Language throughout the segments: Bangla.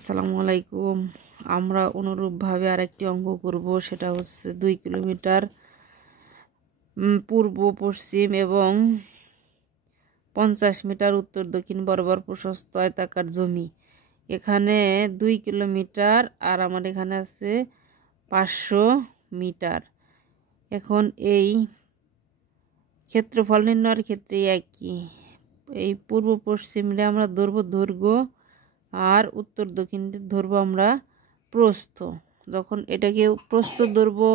আসসালামু আলাইকুম। আমরা অনুরূপভাবে আরেকটি অঙ্ক করব, সেটা হচ্ছে 2 কিলোমিটার পূর্ব পশ্চিম এবং 50 মিটার উত্তর দক্ষিণ বরাবর প্রশস্ত আয়তাকার জমি। এখানে 2 কিলোমিটার আর আমার এখানে আছে 500 মিটার। এখন এই ক্ষেত্রফল নির্ণয়ের ক্ষেত্রে একই, এই পূর্ব পশ্চিমে আমরা ধরবো দৈর্ঘ্য আর উত্তর দক্ষিণ ধরবো আমরা প্রস্থ। যখন এটাকে প্রস্থ ধরবো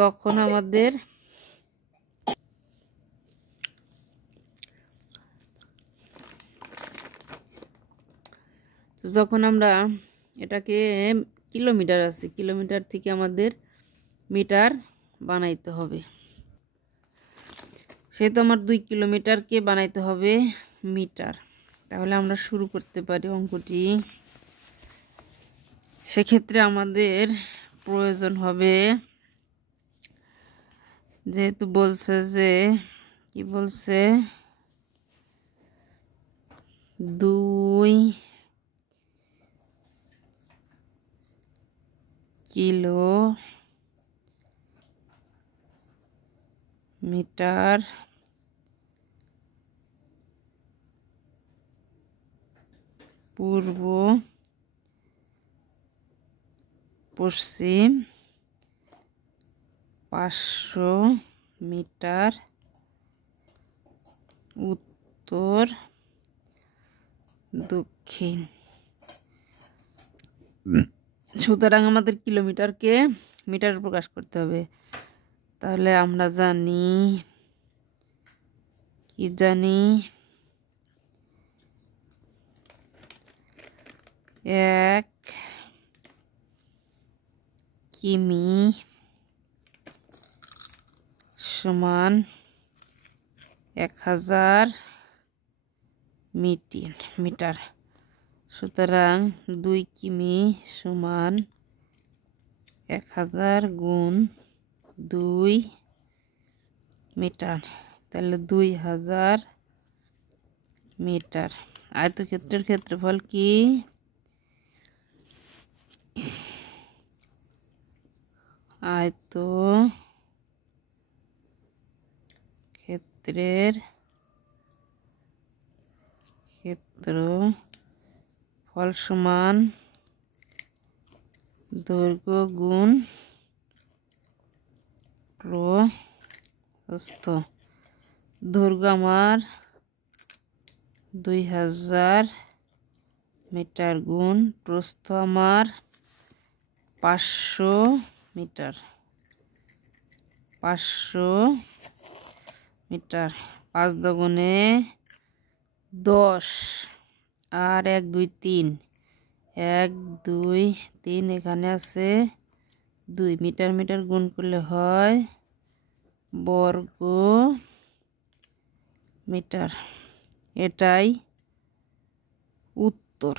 তখন আমাদের যখন আমরা এটাকে কিলোমিটার আছে, কিলোমিটার থেকে আমাদের মিটার বানাইতে হবে, সেহেতু আমার 2 কিলোমিটারকে বানাইতে হবে মিটার। তাহলে আমরা শুরু করতে পারি অঙ্কটি। সেক্ষেত্রে আমাদের প্রয়োজন হবে, যেহেতু বলছে যে কি বলছে 2 কিলোমিটার পূর্ব পশ্চিম 500 মিটার উত্তর দক্ষিণ। সুতরাং আমাদের কিলোমিটারকে মিটারে প্রকাশ করতে হবে। তাহলে আমরা জানি, কি জানি, 1 কিমি সমান 1000 মিটার। সুতরাং 2 কিমি সমান 1000 গুণ 2 মিটার, তাহলে 2000 মিটার। আয়তক্ষেত্রের ক্ষেত্রফল কি? আয়তক্ষেত্রের ক্ষেত্রফল সমান দৈর্ঘ্য গুণ প্রস্থ। দৈর্ঘ্য আমার 2000 মিটার গুণ প্রস্থ আমার 500 মিটার। 500 মিটার, 5 দুগুণে 10 আর 1 2 3, 1 2 3, এখানে আছে 2 মিটার। মিটার গুণ করলে হয় বর্গ মিটার। এটাই উত্তর।